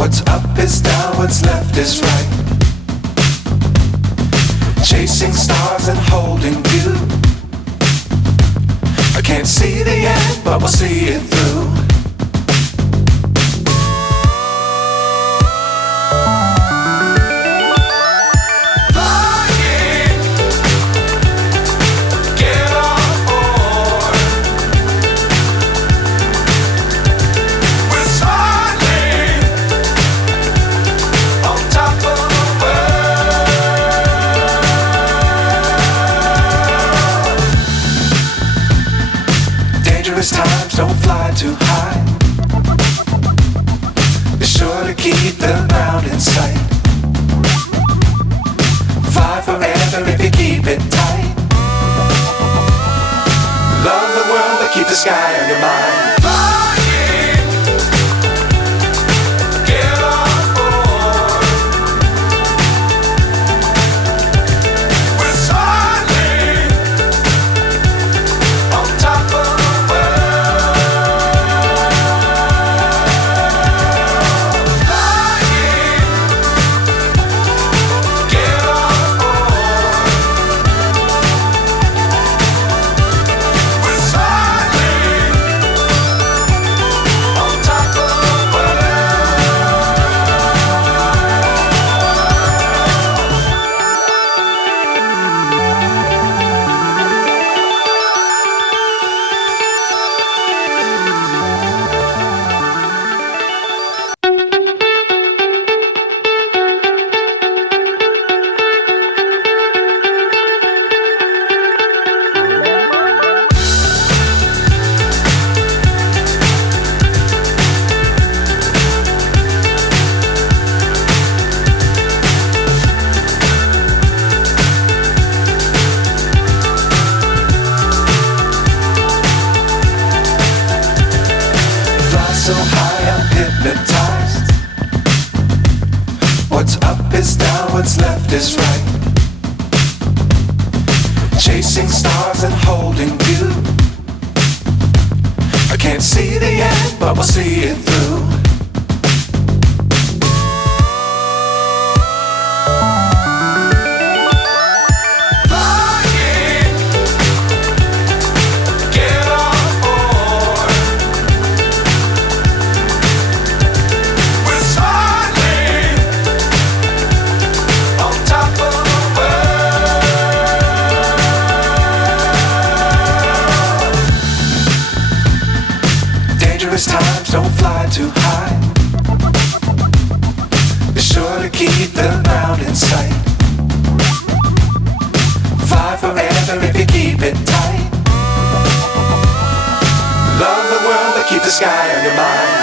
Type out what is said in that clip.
What's up is down, what's left is right. Chasing stars and holding you. I can't see the end, but we'll see it through. Times don't fly too high. Be sure to keep the ground in sight. Fly forever if you keep it tight. Love the world but keep the sky on your mind. So high I'm hypnotized. What's up is down, what's left is right. Chasing stars and holding you. I can't see the end, but we'll see it through. Times don't fly too high. Be sure to keep the ground in sight. Fly forever if you keep it tight. Love the world but keep the sky on your mind.